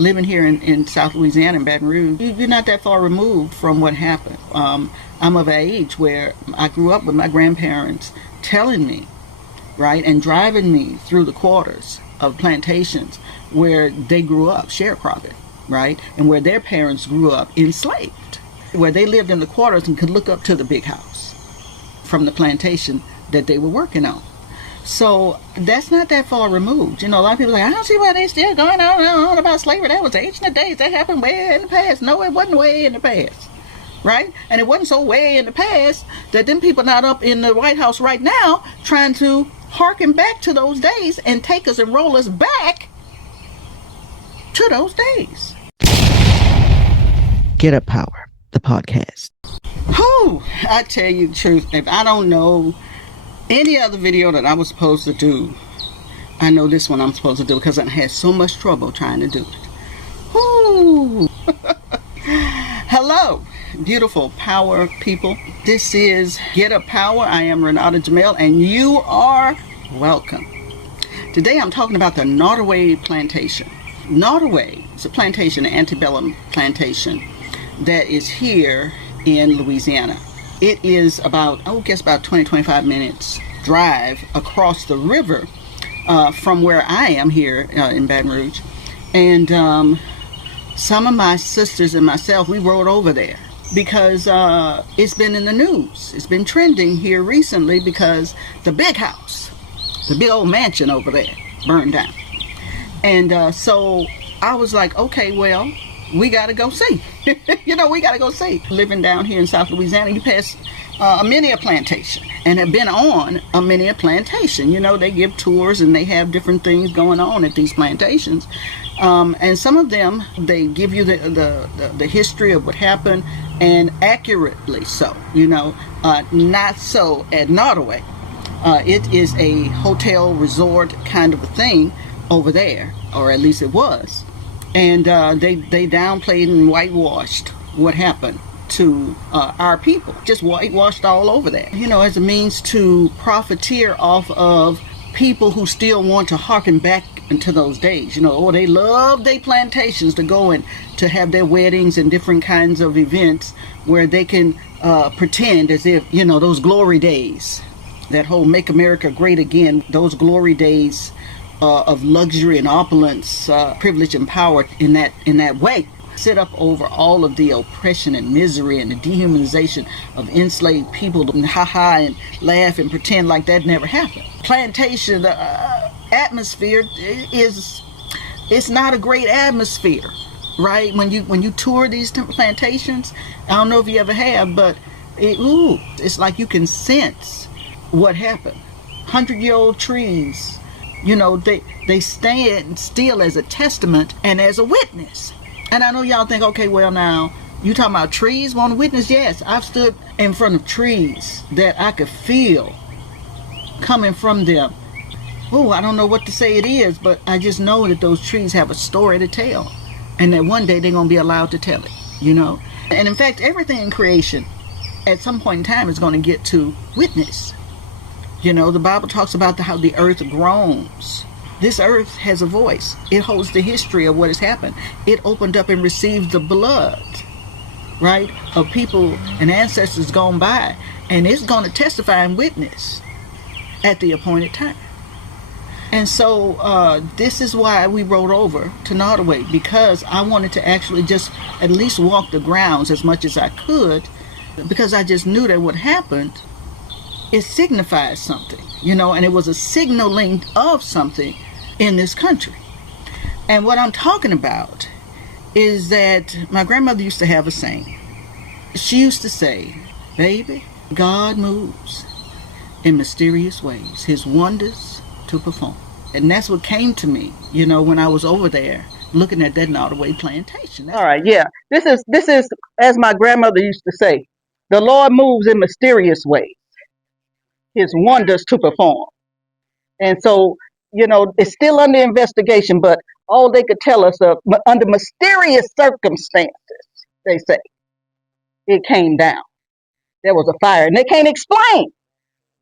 living here in South Louisiana, in Baton Rouge, you're not that far removed from what happened. I'm of age where I grew up with my grandparents telling me, right, and driving me through the quarters of plantations where they grew up sharecropping, right, and where their parents grew up enslaved, where they lived in the quarters and could look up to the big house from the plantation that they were working on. So that's not that far removed. A lot of people are like, I don't see why they still going on about slavery. That was ancient days. That happened way in the past. No, it wasn't way in the past, right? And it wasn't so way in the past that them people not up in the White House right now trying to harken back to those days and take us and roll us back to those days. Get Up Power, the podcast. Whew, I tell you the truth, if I don't know any other video that I was supposed to do, I know this one I'm supposed to do because I had so much trouble trying to do it. Whew. Hello, beautiful power people. This is Get Up Power. I am Renata Jamel, and you are welcome. Today I'm talking about the Nottoway plantation. Nottoway is a plantation, an antebellum plantation that is here in Louisiana. It is about 20-25 minutes drive across the river from where I am here in Baton Rouge. And some of my sisters and myself, we rode over there because it's been in the news. It's been trending here recently because the big house, the big old mansion over there, burned down. And so I was like, okay, well, we got to go see. We got to go see. Living down here in South Louisiana, you pass many a plantation and have been on a many a plantation. They give tours and they have different things going on at these plantations. And some of them, they give you the history of what happened, and accurately so, not so at Nottoway. It is a hotel resort kind of a thing over there, or at least it was. And they downplayed and whitewashed what happened to our people. Just whitewashed all over that. As a means to profiteer off of people who still want to harken back into those days. They love their plantations to go and to have their weddings and different kinds of events where they can pretend as if, those glory days, that whole Make America Great Again, those glory days of luxury and opulence, privilege and power in that way. Sit up over all of the oppression and misery and the dehumanization of enslaved people, and and laugh and pretend like that never happened. Plantation atmosphere it's not a great atmosphere, right? When you tour these plantations, I don't know if you ever have, but it's like you can sense what happened. 100-year-old trees. They stand still as a testament and as a witness. And I know y'all think, okay, well now, you talking about trees want to witness? Yes, I've stood in front of trees that I could feel coming from them. I don't know what to say it is, but I just know that those trees have a story to tell. And that one day they're going to be allowed to tell it, And in fact, everything in creation at some point in time is going to get to witness. The Bible talks about how the earth groans. This earth has a voice. It holds the history of what has happened. It opened up and received the blood, right, of people and ancestors gone by. And it's going to testify and witness at the appointed time. And so this is why we rode over to Nottoway, because I wanted to actually just at least walk the grounds as much as I could, because I just knew that what happened, it signifies something, and it was a signaling of something in this country. And what I'm talking about is that my grandmother used to have a saying. She used to say, baby, God moves in mysterious ways, his wonders to perform. And that's what came to me, when I was over there looking at that Nottoway plantation. All right, yeah. This is, as my grandmother used to say, the Lord moves in mysterious ways, his wonders to perform. And so, it's still under investigation, but all they could tell us under mysterious circumstances, they say, it came down. There was a fire, and they can't explain.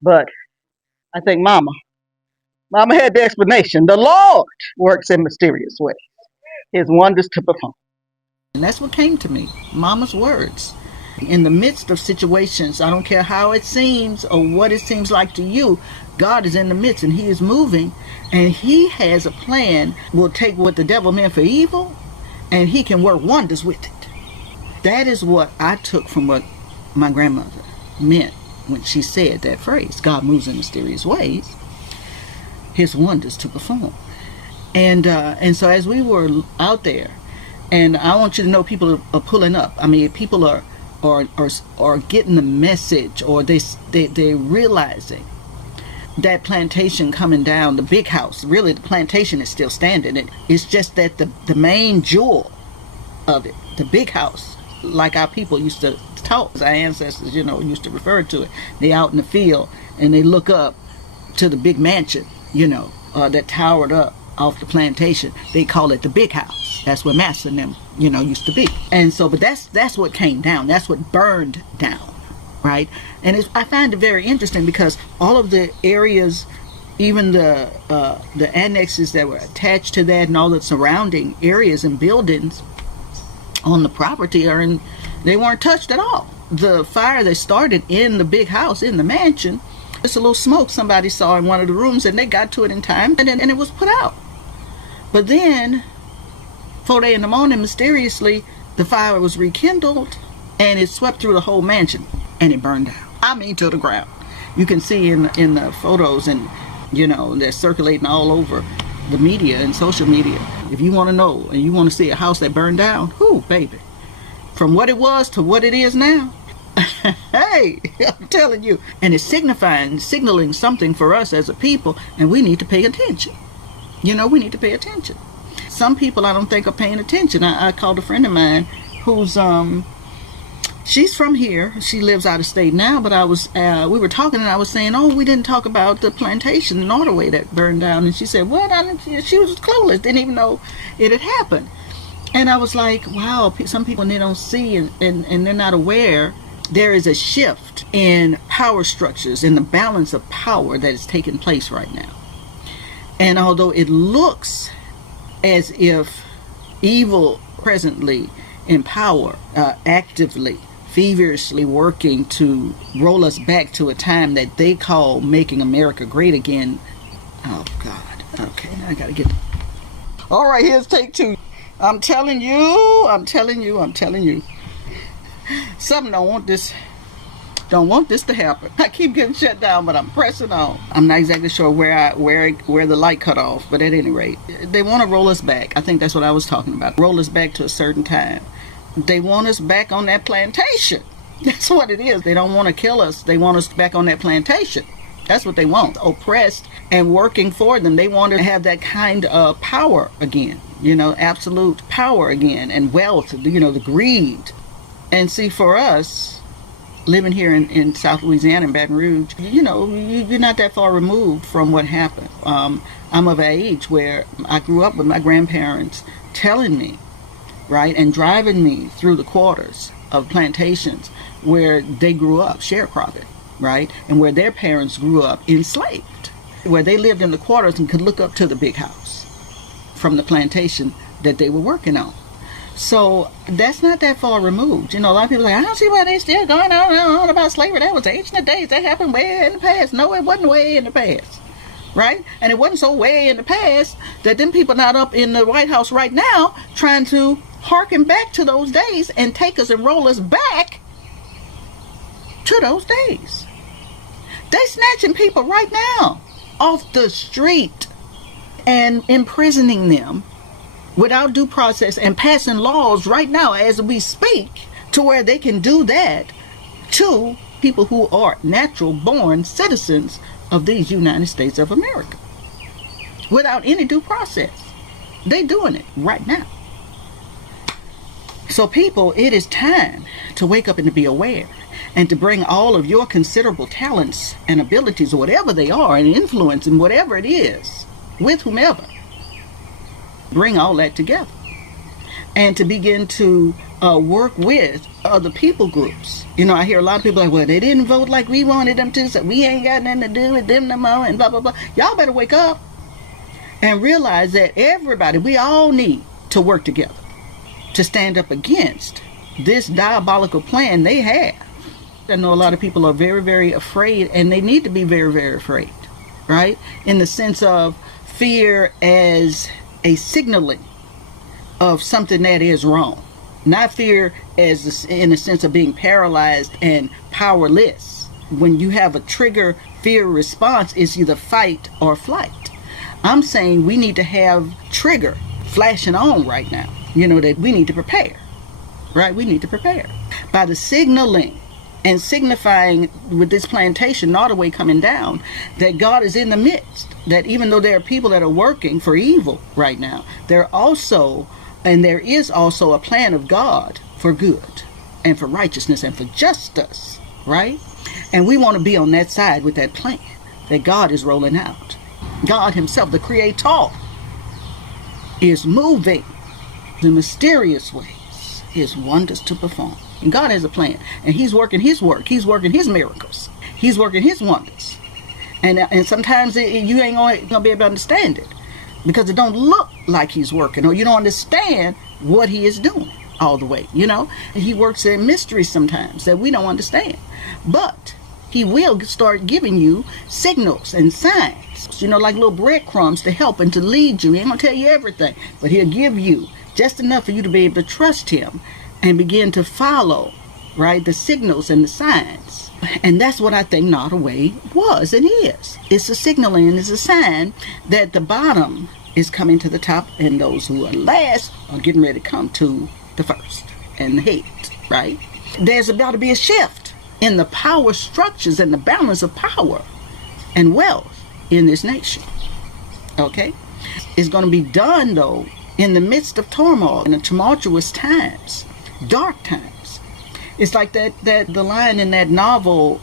But I think Mama had the explanation. The Lord works in mysterious ways. his wonders to perform. And that's what came to me, Mama's words. In the midst of situations, I don't care how it seems or what it seems like to you, God is in the midst and he is moving, and he has a plan. Will take what the devil meant for evil and he can work wonders with it. That is what I took from what my grandmother meant when she said that phrase, God moves in mysterious ways, his wonders to perform. And so as we were out there, and I want you to know, people are pulling up. I mean, people are getting the message, or they're realizing that plantation coming down, the big house. Really, the plantation is still standing. It's just that the main jewel of it, the big house, like our people used to talk, our ancestors, used to refer to it. They out in the field and they look up to the big mansion, that towered up off the plantation. They call it the big house. That's where Master and them, used to be. And so, but that's what came down. That's what burned down, right? And I find it very interesting because all of the areas, even the annexes that were attached to that, and all the surrounding areas and buildings on the property they weren't touched at all. The fire that started in the big house, in the mansion, just a little smoke somebody saw in one of the rooms, and they got to it in time, and it was put out. But then 4 days in the morning, mysteriously, the fire was rekindled and it swept through the whole mansion and it burned down. I mean, to the ground. You can see in the photos, and they're circulating all over the media and social media. If you want to know and you want to see a house that burned down, whoo, baby, from what it was to what it is now, hey, I'm telling you. And it's signaling something for us as a people, and we need to pay attention. We need to pay attention. Some people I don't think are paying attention. I called a friend of mine who's she's from here. She lives out of state now, but we were talking, and I was saying, we didn't talk about the plantation in Nottoway that burned down. And she said, what? She was clueless, didn't even know it had happened. And I was like, wow, some people, they don't see and they're not aware. There is a shift in power structures, in the balance of power that is taking place right now. And although it looks as if evil presently in power, actively, feverishly working to roll us back to a time that they call making America great again. Oh, God. Okay, now I got to get... All right, here's take two. I'm telling you. Something don't want this to happen. I keep getting shut down, but I'm pressing on. I'm not exactly sure where the light cut off, but at any rate, they want to roll us back. I think that's what I was talking about. Roll us back to a certain time. They want us back on that plantation. That's what it is. They don't want to kill us. They want us back on that plantation. That's what they want. Oppressed and working for them. They want to have that kind of power again, absolute power again, and wealth, the greed. And see, for us, living here in South Louisiana, in Baton Rouge, you're not that far removed from what happened. I'm of age where I grew up with my grandparents telling me, right, and driving me through the quarters of plantations where they grew up sharecropping, right, and where their parents grew up enslaved, where they lived in the quarters and could look up to the big house from the plantation that they were working on. So that's not that far removed. A lot of people are like, I don't see why they still going on about slavery. That was ancient days. That happened way in the past. No, it wasn't way in the past, right? And it wasn't so way in the past that them people not up in the White House right now trying to harken back to those days and take us and roll us back to those days. They snatching people right now off the street and imprisoning them without due process, and passing laws right now as we speak to where they can do that to people who are natural born citizens of these United States of America without any due process. They're doing it right now. So people, it is time to wake up and to be aware, and to bring all of your considerable talents and abilities, or whatever they are, and influence, and whatever it is, with whomever. Bring all that together and to begin to work with other people groups. I hear a lot of people like, well, they didn't vote like we wanted them to, so we ain't got nothing to do with them no more, and blah, blah, blah. Y'all better wake up and realize that everybody, we all need to work together, to stand up against this diabolical plan they have. I know a lot of people are very, very afraid, and they need to be very, very afraid, right? In the sense of fear as a signaling of something that is wrong. Not fear as in the sense of being paralyzed and powerless. When you have a trigger fear response, it's either fight or flight. I'm saying we need to have trigger flashing on right now. That we need to prepare, right? We need to prepare by the signaling and signifying with this plantation, Nottoway coming down, that God is in the midst. That even though there are people that are working for evil right now, there is also a plan of God for good and for righteousness and for justice, right? And we want to be on that side with that plan that God is rolling out. God himself, the creator, is moving in mysterious ways, his wonders to perform. And God has a plan, and he's working his work. He's working his miracles. He's working his wonders. And sometimes you ain't gonna be able to understand it because it don't look like he's working, or you don't understand what he is doing all the way, And he works in mysteries sometimes that we don't understand. But he will start giving you signals and signs, like little breadcrumbs to help and to lead you. He ain't gonna tell you everything, but he'll give you just enough for you to be able to trust him and begin to follow, right, the signals and the signs. And that's what I think Nottoway was and is. It's a signaling, it's a sign that the bottom is coming to the top, and those who are last are getting ready to come to the first and the head, right? There's about to be a shift in the power structures and the balance of power and wealth in this nation, okay? It's going to be done, though, in the midst of turmoil, in the tumultuous times, dark times. It's like the line in that novel,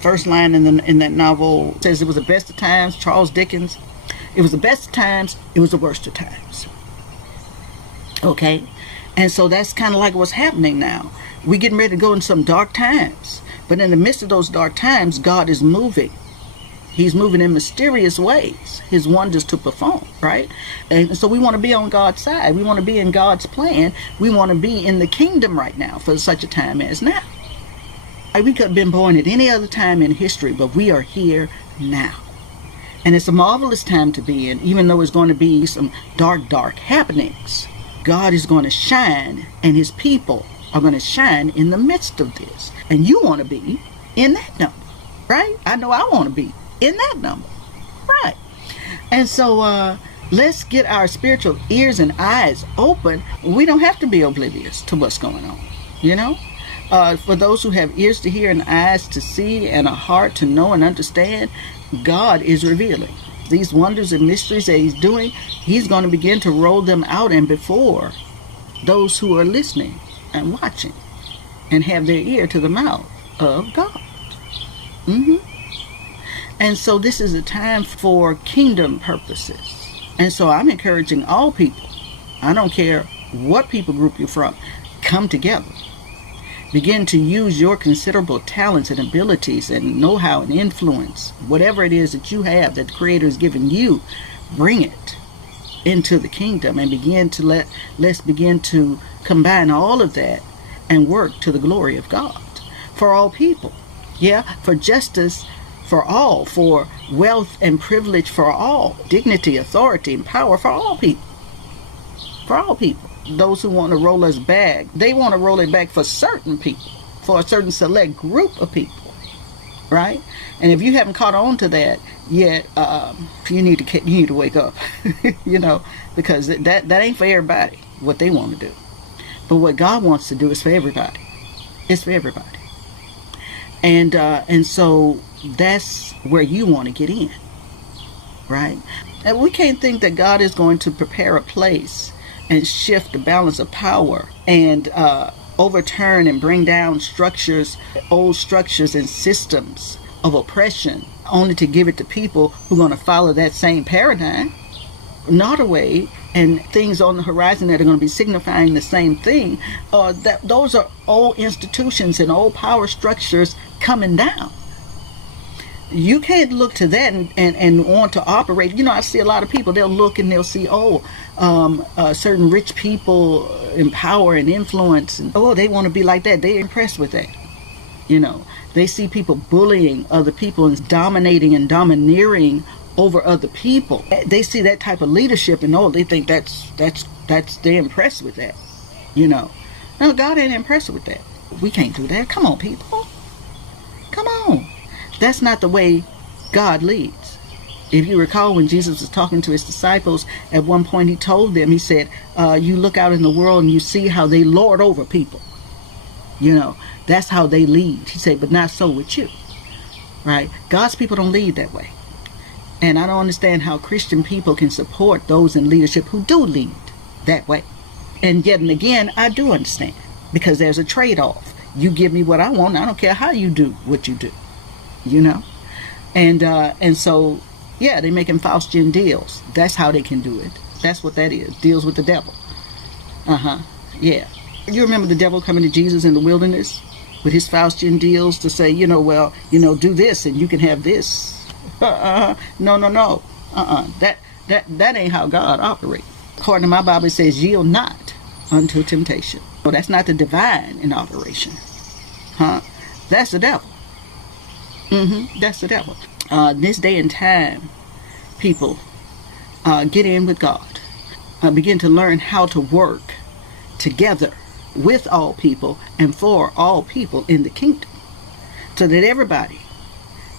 first line in that novel says it was the best of times, Charles Dickens. It was the best of times, it was the worst of times. Okay? And so that's kind of like what's happening now. We're getting ready to go in some dark times. But in the midst of those dark times, God is moving. He's moving in mysterious ways, his wonders to perform, right? And so we want to be on God's side. We want to be in God's plan. We want to be in the kingdom right now for such a time as now. We could have been born at any other time in history, but we are here now. And it's a marvelous time to be in, even though it's going to be some dark happenings. God is going to shine, and his people are going to shine in the midst of this. And you want to be in that number, right? I know I want to be in that number, right? And so let's get our spiritual ears and eyes open. We don't have to be oblivious to what's going on, for those who have ears to hear and eyes to see and a heart to know and understand, God is revealing these wonders and mysteries that he's doing. He's going to begin to roll them out and before those who are listening and watching and have their ear to the mouth of God. And so this is a time for kingdom purposes. And so I'm encouraging all people, I don't care what people group you're from, come together. Begin to use your considerable talents and abilities and know-how and influence, whatever it is that you have that the Creator has given you, bring it into the kingdom and let's begin to combine all of that and work to the glory of God for all people. Yeah, for justice for all, for wealth and privilege for all, dignity, authority, and power for all people. For all people. Those who want to roll us back, they want to roll it back for certain people, for a certain select group of people, right? And if you haven't caught on to that yet, you need to wake up, because that ain't for everybody what they want to do. But what God wants to do is for everybody. It's for everybody. And so that's where you want to get in, right? And we can't think that God is going to prepare a place and shift the balance of power and overturn and bring down old structures and systems of oppression, only to give it to people who are going to follow that same paradigm. Nottoway and things on the horizon that are going to be signifying the same thing, those are old institutions and old power structures coming down. You can't look to that and want to operate. I see a lot of people, they'll look and they'll see, certain rich people in power and influence, and oh, they want to be like that. They're impressed with that. They see people bullying other people and dominating and domineering over other people. They see that type of leadership, and they think that's they're impressed with that. No, God ain't impressed with that. We can't do that. Come on, people. Come on. That's not the way God leads. If you recall, when Jesus was talking to his disciples, at one point he told them, he said, you look out in the world and you see how they lord over people. That's how they lead. He said, but not so with you. Right? God's people don't lead that way. And I don't understand how Christian people can support those in leadership who do lead that way. And yet and again, I do understand, because there's a trade-off. You give me what I want, I don't care how you do what you do. And so, yeah, they're making Faustian deals. That's how they can do it. That's what that is. Deals with the devil. Yeah. You remember the devil coming to Jesus in the wilderness with his Faustian deals to say, do this and you can have this. No. That ain't how God operates. According to my Bible, it says, yield not unto temptation. So that's not the divine in operation. That's the devil. That's the devil. This day and time, people get in with God. Begin to learn how to work together with all people and for all people in the kingdom, so that everybody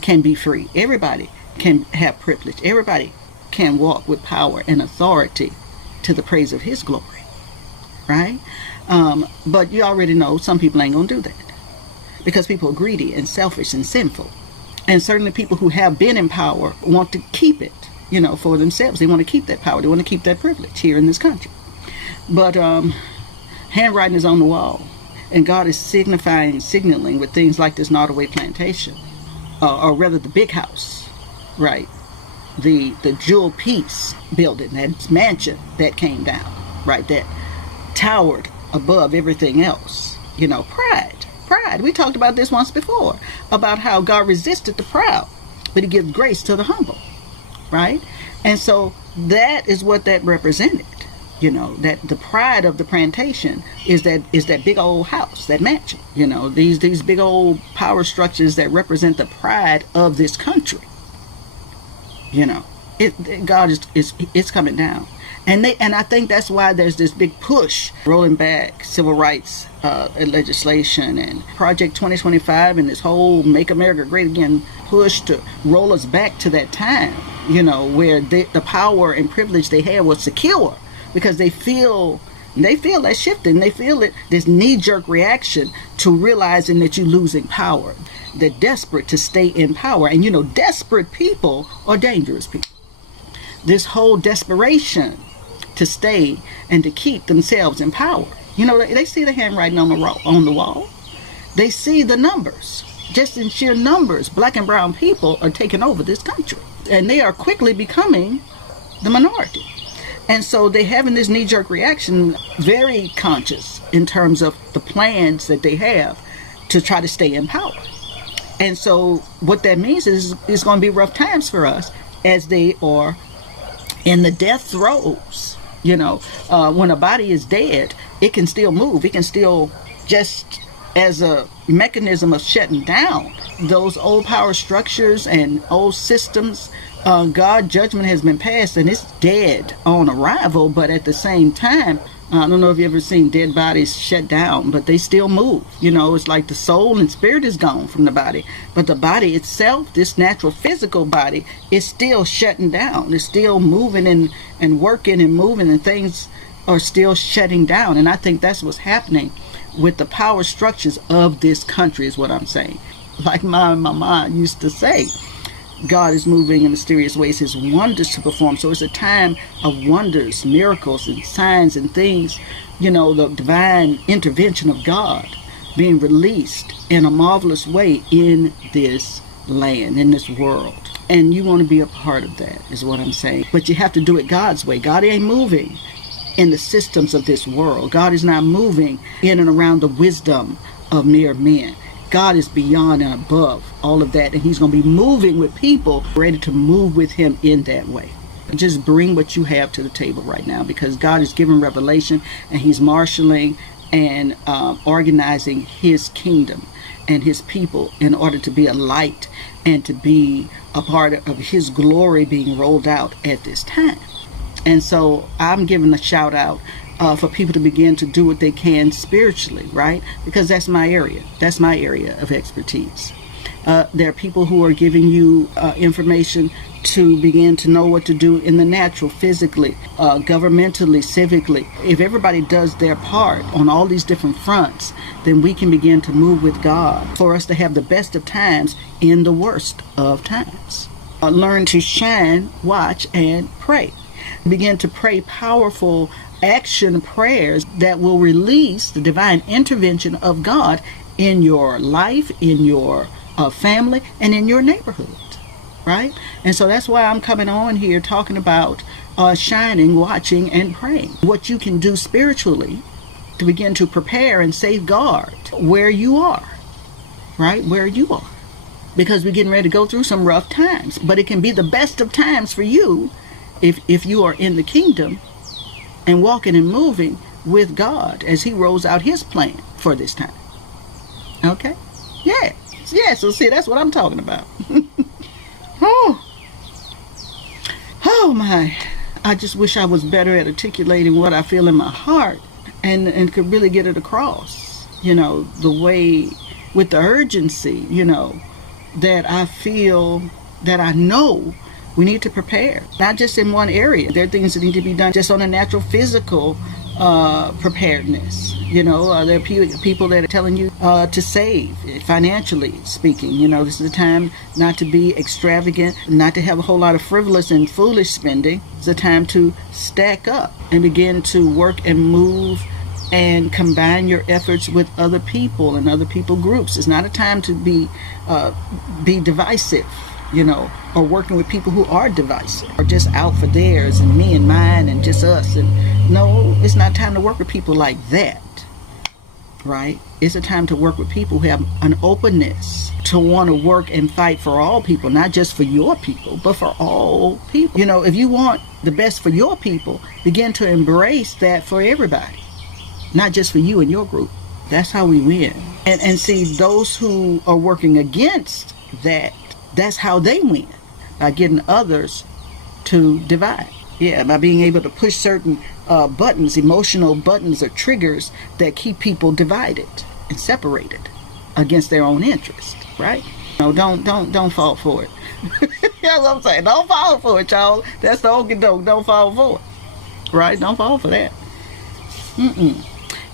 can be free. Everybody can have privilege. Everybody can walk with power and authority to the praise of his glory. Right? But you already know some people ain't gonna do that, because people are greedy and selfish and sinful. And certainly people who have been in power want to keep it, for themselves. They want to keep that power. They want to keep that privilege here in this country. But handwriting is on the wall, and God is signaling with things like this Nottoway plantation, or rather the big house, right? The Jewel Peace building, that mansion that came down, right? That towered above everything else. Pride. We talked about this once before, about how God resisted the proud, but he gives grace to the humble, right? And so that is what that represented. That the pride of the plantation is that big old house, that mansion. These big old power structures that represent the pride of this country. God is coming down. And I think that's why there's this big push, rolling back civil rights legislation and Project 2025 and this whole Make America Great Again push to roll us back to that time, where the power and privilege they had was secure, because they feel that shifting. They feel it, this knee-jerk reaction to realizing that you're losing power. They're desperate to stay in power. And desperate people are dangerous people. This whole desperation to stay and to keep themselves in power. They see the handwriting on the wall. They see the numbers. Just in sheer numbers, black and brown people are taking over this country. And they are quickly becoming the minority. And so they're having this knee-jerk reaction, very conscious in terms of the plans that they have to try to stay in power. And so what that means is it's going to be rough times for us as they are in the death throes. When a body is dead, it can still move. It can still, just as a mechanism of shutting down those old power structures and old systems. God's judgment has been passed and it's dead on arrival, but at the same time, I don't know if you've ever seen dead bodies shut down, but they still move. It's like the soul and spirit is gone from the body, but the body itself, this natural physical body, is still shutting down. It's still moving and working and moving, and things are still shutting down. And I think that's what's happening with the power structures of this country, is what I'm saying. Like my mom used to say, God is moving in mysterious ways, his wonders to perform. So it's a time of wonders, miracles, and signs and things, the divine intervention of God being released in a marvelous way in this land, in this world. And you want to be a part of that, is what I'm saying. But you have to do it God's way. God ain't moving in the systems of this world. God is not moving in and around the wisdom of mere men. God is beyond and above all of that, and he's going to be moving with people ready to move with him in that way. Just bring what you have to the table right now, because God is giving revelation and he's marshaling and organizing his kingdom and his people in order to be a light and to be a part of his glory being rolled out at this time. And so I'm giving a shout out for people to begin to do what they can spiritually, right? Because that's my area. That's my area of expertise. There are people who are giving you information to begin to know what to do in the natural, physically, governmentally, civically. If everybody does their part on all these different fronts, then we can begin to move with God for us to have the best of times in the worst of times. Learn to shine, watch, and pray. Begin to pray powerful action prayers that will release the divine intervention of God in your life, in your family, and in your neighborhood. Right? And so that's why I'm coming on here talking about shining, watching, and praying. What you can do spiritually to begin to prepare and safeguard where you are, right? Where you are. Because we're getting ready to go through some rough times. But it can be the best of times for you if you are in the kingdom and walking and moving with God as he rolls out his plan for this time. Okay? Yeah. Yeah, so see, that's what I'm talking about. Oh my, I just wish I was better at articulating what I feel in my heart and could really get it across, the way, with the urgency, that I feel, that I know we need to prepare, not just in one area. There are things that need to be done just on a natural physical preparedness. There are people that are telling you to save, financially speaking. This is the time not to be extravagant, not to have a whole lot of frivolous and foolish spending. It's a time to stack up and begin to work and move and combine your efforts with other people and other people groups. It's not a time to be divisive, or working with people who are divisive, or just out for theirs and me and mine and just us. And no, it's not time to work with people like that, right? It's a time to work with people who have an openness to want to work and fight for all people, not just for your people, but for all people. If you want the best for your people, begin to embrace that for everybody, not just for you and your group. That's how we win. And see, those who are working against that, that's how they win, by getting others to divide. Yeah, by being able to push certain buttons, emotional buttons or triggers that keep people divided and separated against their own interest, right? No, don't fall for it. That's what I'm saying. Don't fall for it, y'all. That's the okey doke. Don't fall for it, right? Don't fall for that.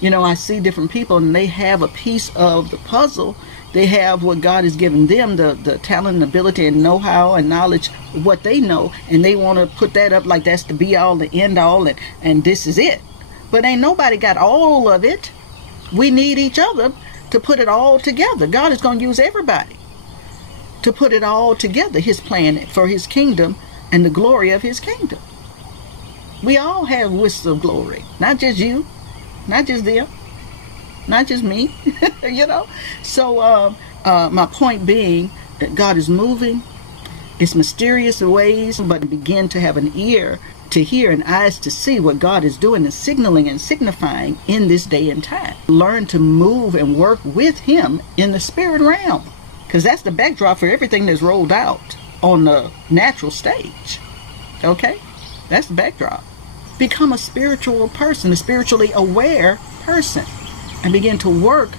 I see different people and they have a piece of the puzzle. They have what God has given them, the talent, ability, and know-how and knowledge of what they know, and they want to put that up like that's the be-all, the end-all, and this is it. But ain't nobody got all of it. We need each other to put it all together. God is going to use everybody to put it all together, his plan for his kingdom and the glory of his kingdom. We all have wisps of glory, not just you, not just them, not just me, So my point being that God is moving. It's mysterious ways, but begin to have an ear to hear and eyes to see what God is doing and signaling and signifying in this day and time. Learn to move and work with him in the spirit realm, because that's the backdrop for everything that's rolled out on the natural stage. Okay? That's the backdrop. Become a spiritual person, a spiritually aware person, and begin to work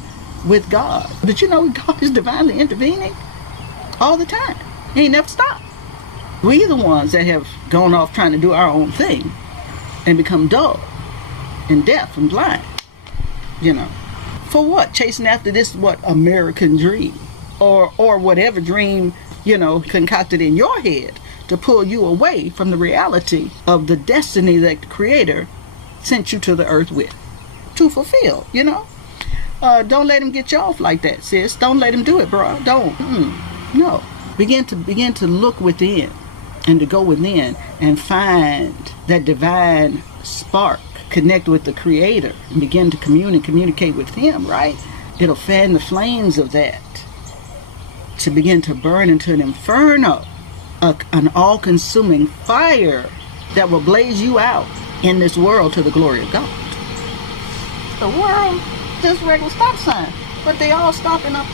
with God. But God is divinely intervening all the time. He ain't never stopped. We the ones that have gone off trying to do our own thing and become dull and deaf and blind. For what? Chasing after this, American dream or whatever dream, concocted in your head to pull you away from the reality of the destiny that the Creator sent you to the earth with to fulfill. Don't let him get you off like that, sis. Don't let him do it, bro. Don't. No. Begin to look within and to go within and find that divine spark. Connect with the Creator and begin to communicate with him, right? It'll fan the flames of that to begin to burn into an inferno, an all-consuming fire that will blaze you out in this world to the glory of God. The world, just regular stop sign, but they all stopping up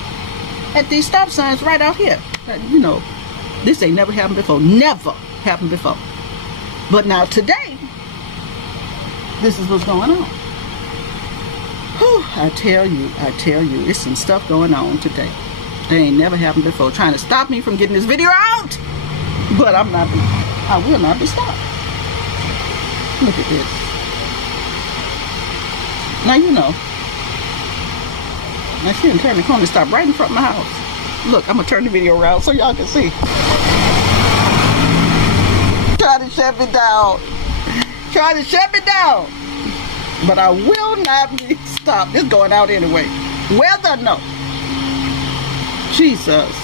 at these stop signs right out here. You know, this ain't never happened before. Never happened before. But now today, this is what's going on. Whew, I tell you, it's some stuff going on today. They ain't never happened before. Trying to stop me from getting this video out. But I will not be stopped. Look at this. Now you know. Now she didn't turn the corner and stop right in front of my house. Look, I'm gonna turn the video around so y'all can see. Try to shut me down. Try to shut me down. But I will not be stopped. It's going out anyway. Weather, no. Jesus.